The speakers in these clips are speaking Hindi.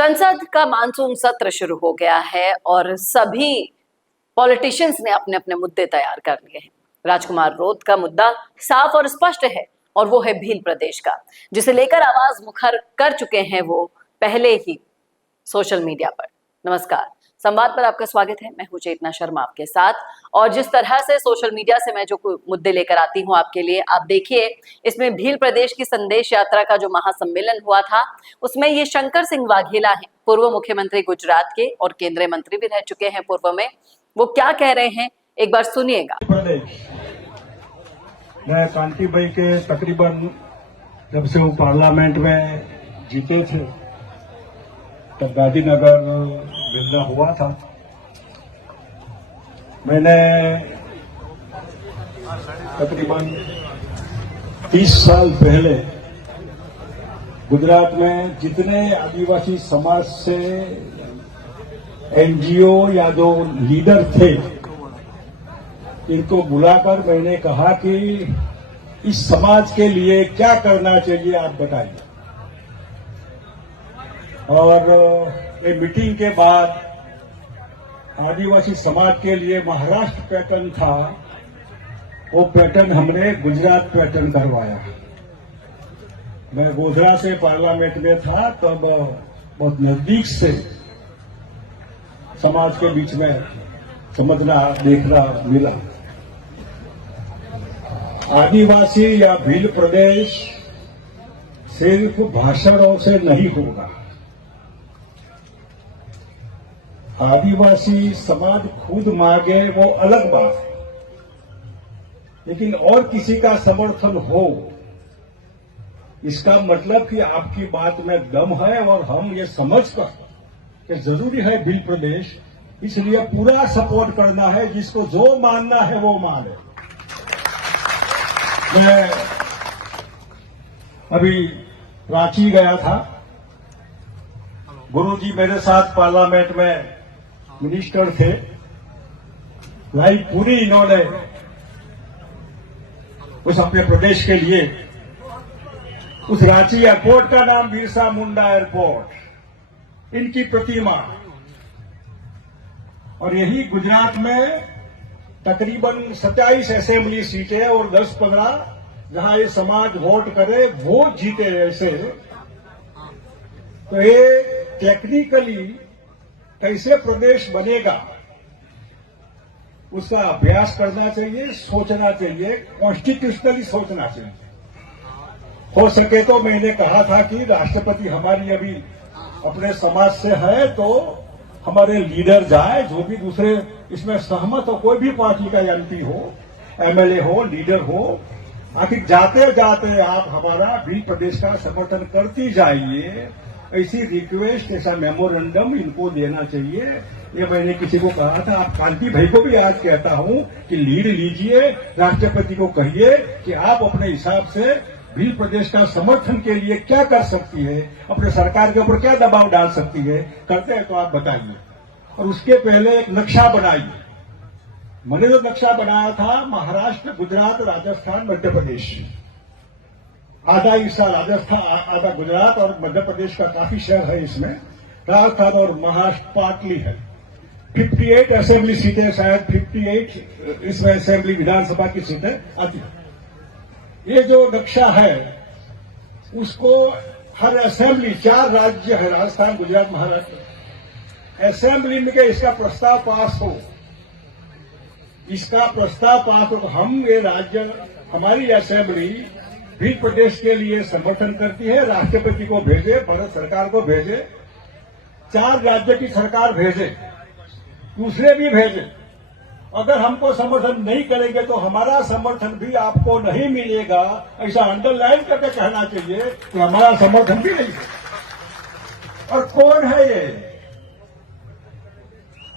संसद का मानसून सत्र शुरू हो गया है और सभी पॉलिटिशियंस ने अपने अपने मुद्दे तैयार कर लिए हैं। राजकुमार रोध का मुद्दा साफ और स्पष्ट है और वो है भील प्रदेश का, जिसे लेकर आवाज मुखर कर चुके हैं वो पहले ही सोशल मीडिया पर। नमस्कार, संवाद पर आपका स्वागत है। मैं हूं चेतना शर्मा आपके साथ। और जिस तरह से सोशल मीडिया से मैं जो मुद्दे लेकर आती हूं आपके लिए, आप देखिए, इसमें भील प्रदेश की संदेश यात्रा का जो महासम्मेलन हुआ था, उसमें ये शंकर सिंह वाघेला हैं, पूर्व मुख्यमंत्री गुजरात के और केंद्रीय मंत्री भी रह चुके हैं पूर्व में। वो क्या कह रहे हैं, एक बार सुनिएगा। मैं कांति भाई के तकरीबन जब से वो पार्लियामेंट में जीते थे तब गांधीनगर मिलना हुआ था। मैंने तकरीबन 30 साल पहले गुजरात में जितने आदिवासी समाज से एनजीओ या जो लीडर थे, इनको बुलाकर मैंने कहा कि इस समाज के लिए क्या करना चाहिए, आप बताइए। और ये मीटिंग के बाद आदिवासी समाज के लिए महाराष्ट्र पैटर्न था, वो पैटर्न हमने गुजरात पैटर्न करवाया। मैं गोधरा से पार्लियामेंट में था, तब बहुत नजदीक से समाज के बीच में समझना देखना मिला। आदिवासी या भील प्रदेश सिर्फ भाषणों से नहीं होगा। आदिवासी समाज खुद मांगे वो अलग बात है, लेकिन और किसी का समर्थन हो, इसका मतलब कि आपकी बात में दम है और हम ये समझकर कि जरूरी है भील प्रदेश, इसलिए पूरा सपोर्ट करना है। जिसको जो मानना है वो माने। मैं अभी रांची गया था, गुरुजी मेरे साथ पार्लियामेंट में मिनिस्टर थे। लाइफ पूरी इन्होंने उस अपने प्रदेश के लिए, उस रांची एयरपोर्ट का नाम बिरसा मुंडा एयरपोर्ट, इनकी प्रतिमा। और यही गुजरात में तकरीबन 27 असेंबली सीटें और 10-15 जहां ये समाज वोट करे वो जीते। ऐसे तो ये टेक्निकली कैसे प्रदेश बनेगा उसका अभ्यास करना चाहिए, सोचना चाहिए, कॉन्स्टिट्यूशनली सोचना चाहिए। हो सके तो मैंने कहा था कि राष्ट्रपति हमारी अभी अपने समाज से है, तो हमारे लीडर जाए, जो भी दूसरे इसमें सहमत हो, कोई भी पार्टी का एमपी हो, एमएलए हो, लीडर हो, आखिर जाते जाते आप हमारा भील प्रदेश का समर्थन करती जाइए। ऐसी रिक्वेस्ट, ऐसा मेमोरेंडम इनको देना चाहिए। ये मैंने किसी को कहा था, आप कांति भाई को भी आज कहता हूं कि लीड लीजिए, राष्ट्रपति को कहिए कि आप अपने हिसाब से भील प्रदेश का समर्थन के लिए क्या कर सकती है, अपने सरकार के ऊपर क्या दबाव डाल सकती है, करते हैं तो आप बताइए। और उसके पहले एक नक्शा बनाइए। मैंने जो नक्शा बनाया था, महाराष्ट्र, गुजरात, राजस्थान, मध्य प्रदेश, आधा हिस्सा राजस्थान, आधा गुजरात और मध्य प्रदेश का काफी शहर है इसमें। राजस्थान और महाराष्ट्र पार्टली है। 58 असेंबली सीटें, शायद 58 इसमें असेंबली विधानसभा की सीटें आती है। ये जो नक्शा है उसको हर असेंबली, 4 राज्य है, राजस्थान, गुजरात, महाराष्ट्र, असेंबली में के इसका प्रस्ताव पास हो, इसका प्रस्ताव पास हो। हम ये राज्य, हमारी असेंबली भील प्रदेश के लिए समर्थन करती है, राष्ट्रपति को भेजे, भारत सरकार को भेजे, 4 राज्य की सरकार भेजे, दूसरे भी भेजे। अगर हमको समर्थन नहीं करेंगे तो हमारा समर्थन भी आपको नहीं मिलेगा, ऐसा अंडरलाइन करके कहना चाहिए कि हमारा समर्थन भी नहीं है। और कौन है ये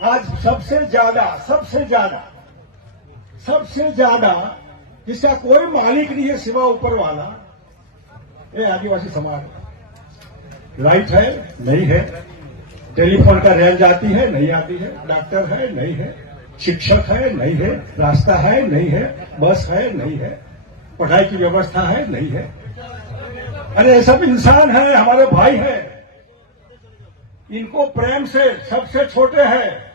आज सबसे ज्यादा जिसका कोई मालिक नहीं है सिवा ऊपर वाला, ये आदिवासी समाज। लाइट है नहीं है, टेलीफोन का रेंज आती है नहीं आती है, डॉक्टर है नहीं है, शिक्षक है नहीं है, रास्ता है नहीं है, बस है नहीं है, पढ़ाई की व्यवस्था है नहीं है। अरे सब इंसान है, हमारे भाई है। इनको प्रेम से सबसे छोटे हैं,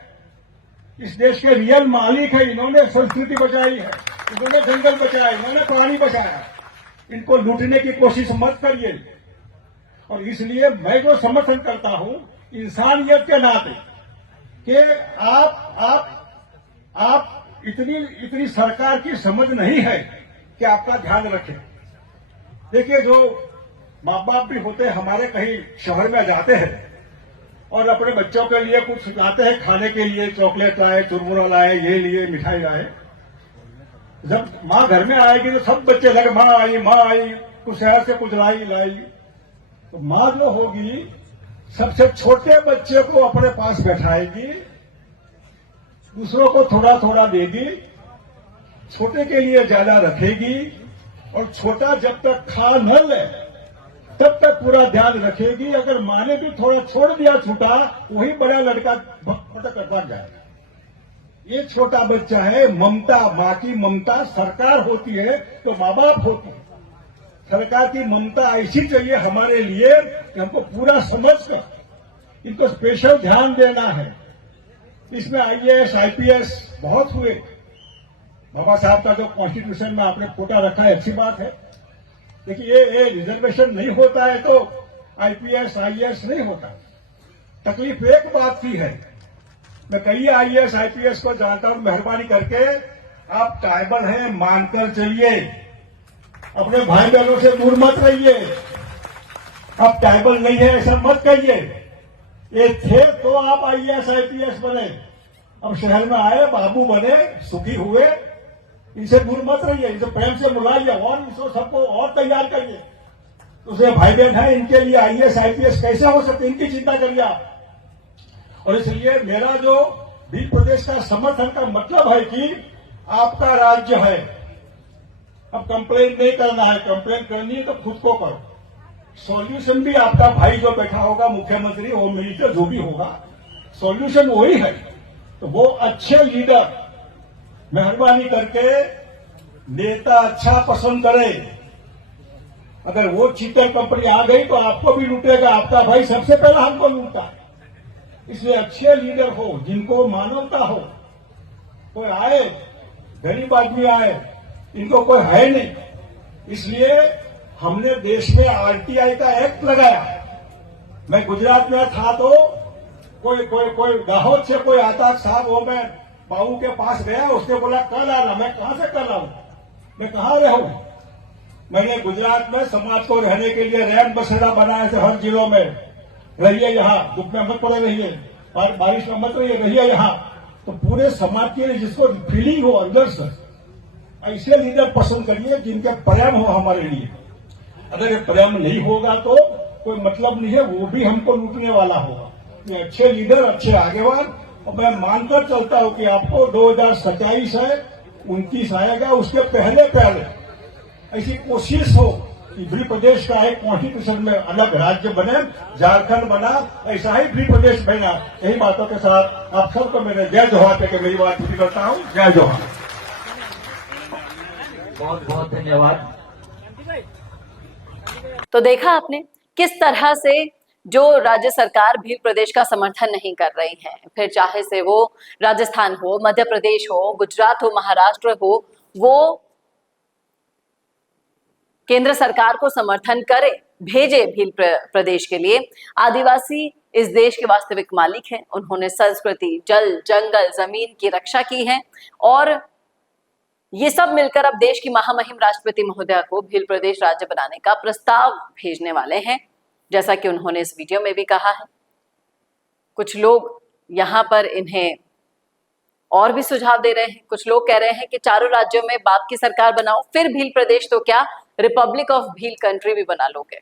इस देश के रियल मालिक है, इन्होंने संस्कृति बचाई है, इन्होंने जंगल बचाया, इन्होंने पानी बचाया। इनको लूटने की कोशिश मत करिए। और इसलिए मैं जो समर्थन करता हूं इंसानियत के नाते कि आप इतनी सरकार की समझ नहीं है कि आपका ध्यान रखें। देखिए, जो माँ बाप भी होते हैं हमारे, कहीं शहर में जाते हैं और अपने बच्चों के लिए कुछ लाते हैं खाने के लिए, चॉकलेट लाए, चुरमुरा लाए, ये लिए, मिठाई लाए। जब माँ घर में आएगी तो सब बच्चे लगे माँ आई, कुछ शहर से कुछ लाई। तो माँ जो होगी सबसे छोटे बच्चे को अपने पास बैठाएगी, दूसरों को थोड़ा थोड़ा देगी, छोटे के लिए ज्यादा रखेगी, और छोटा जब तक खा न ले तब तक पूरा ध्यान रखेगी। अगर माँ ने भी थोड़ा छोड़ दिया छूटा, वही बड़ा लड़का भटक जाएगा। ये छोटा बच्चा है, ममता, माँ की ममता सरकार होती है तो माँ बाप होती है। सरकार की ममता ऐसी चाहिए हमारे लिए कि हमको पूरा समझकर इनको स्पेशल ध्यान देना है। इसमें आईएएस, आईपीएस बहुत हुए। बाबा साहब का जो कॉन्स्टिट्यूशन में आपने कोटा रखा है, अच्छी बात है। देखिए, ये रिजर्वेशन नहीं होता है तो आईपीएस, आईएएस नहीं होता। तकलीफ एक बात की है, मैं कई आईएएस, आईपीएस को जानता हूं, मेहरबानी करके आप ट्राइबल हैं मानकर चलिए, अपने भाई बहनों से दूर मत रहिए। आप ट्राइबल नहीं है ऐसा मत कहिए। ये थे तो आप आईएएस, आईपीएस बने, अब शहर में आए, बाबू बने, सुखी हुए, इनसे दूर मत रहिए, इनसे प्रेम से बुलाइए और इनको सबको और तैयार करिए। दूसरे भाई बहन है, इनके लिए आईएएस, आईपीएस कैसे हो सकते, इनकी चिंता करिए आप। और इसलिए मेरा जो भील प्रदेश का समर्थन का मतलब है कि आपका राज्य है, अब कंप्लेन नहीं करना है, कंप्लेन करनी है तो खुद को करो। सॉल्यूशन भी आपका भाई जो बैठा होगा, मुख्यमंत्री, होम मिनिस्टर, जो भी होगा, सॉल्यूशन वही है। तो वो अच्छे लीडर मेहरबानी करके नेता अच्छा पसंद करे। अगर वो चीटर कंपनी आ गई तो आपको भी लूटेगा, आपका भाई सबसे पहला हमको लूटता है। इसलिए अच्छे लीडर हो, जिनको मानवता हो। कोई आए, गरीब आदमी आए, इनको कोई है नहीं, इसलिए हमने देश में आरटीआई का एक्ट लगाया। मैं गुजरात में था तो कोई दाहोद से कोई आता, साहब वो मैं बाबू के पास गया, उसने बोला कल आना। मैं कहां से कल आऊं, मैं कहां रहूं। मैंने गुजरात में समाज को रहने के लिए रैन बसेरा बनाए थे, हर जिलों में रहिए, यहाँ धूप में मत पड़े रहिए, बारिश में मत रहिए यहाँ। तो पूरे समाज के लिए जिसको फीलिंग हो अंदर से, ऐसे लीडर पसंद करिए जिनके प्रेम हो हमारे लिए। अगर ये प्रेम नहीं होगा तो कोई मतलब नहीं है, वो भी हमको लूटने वाला होगा। ये अच्छे लीडर, अच्छे आगेवान, और मैं मानकर चलता हूं कि आपको 2027 है, 29 आएगा, उसके पहले ऐसी कोशिश हो कि भील प्रदेश का एक कॉन्स्टिट्यूशन में अलग राज्य बने, झारखंड बना, ऐसा ही भील प्रदेश बना। यही बातों के साथ आप सबको मैंने जय जोहार कहकर मेरी बात पूरी करता हूं। जय जोहार। बहुत बहुत धन्यवाद। तो देखा आपने किस तरह से जो राज्य सरकार भील प्रदेश का समर्थन नहीं कर रही है, फिर चाहे से वो राजस्थान हो, मध्य प्रदेश हो, गुजरात हो, महाराष्ट्र हो, वो केंद्र सरकार को समर्थन करे, भेजे भील प्रदेश के लिए। आदिवासी इस देश के वास्तविक मालिक हैं। उन्होंने संस्कृति, जल, जंगल, जमीन की रक्षा की है और ये सब मिलकर अब देश की महामहिम राष्ट्रपति महोदया को भील प्रदेश राज्य बनाने का प्रस्ताव भेजने वाले हैं, जैसा कि उन्होंने इस वीडियो में भी कहा है। कुछ लोग यहाँ पर इन्हें और भी सुझाव दे रहे हैं। कुछ लोग कह रहे हैं कि चारों राज्यों में बाप की सरकार बनाओ, फिर भील प्रदेश तो क्या, रिपब्लिक ऑफ भील कंट्री भी बना लोगे।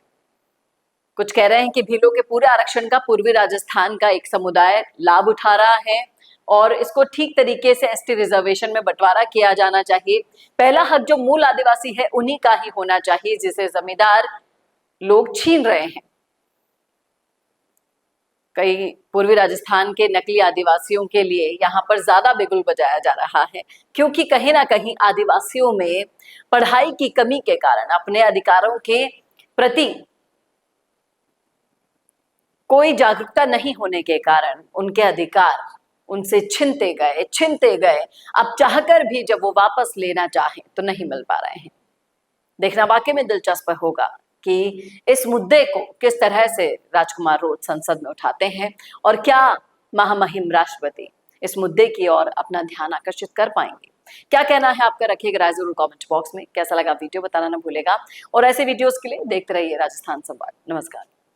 कुछ कह रहे हैं कि भीलों के पूरे आरक्षण का पूर्वी राजस्थान का एक समुदाय लाभ उठा रहा है और इसको ठीक तरीके से एसटी रिजर्वेशन में बंटवारा किया जाना चाहिए। पहला हक जो मूल आदिवासी है उन्हीं का ही होना चाहिए, जिसे जमींदार लोग छीन रहे हैं। कई पूर्वी राजस्थान के नकली आदिवासियों के लिए यहाँ पर ज्यादा बिगुल बजाया जा रहा है, क्योंकि कहीं ना कहीं आदिवासियों में पढ़ाई की कमी के कारण अपने अधिकारों के प्रति कोई जागरूकता नहीं होने के कारण उनके अधिकार उनसे छिनते गए। अब चाहकर भी जब वो वापस लेना चाहें तो नहीं मिल पा रहे हैं। देखना वाकई में दिलचस्प होगा कि इस मुद्दे को किस तरह से राजकुमार रोध संसद में उठाते हैं और क्या महामहिम राष्ट्रपति इस मुद्दे की ओर अपना ध्यान आकर्षित कर पाएंगे। क्या कहना है आपका, रखिएगा राय जरूर कमेंट बॉक्स में। कैसा लगा वीडियो बताना ना भूलेगा और ऐसे वीडियोस के लिए देखते रहिए राजस्थान संवाद। नमस्कार।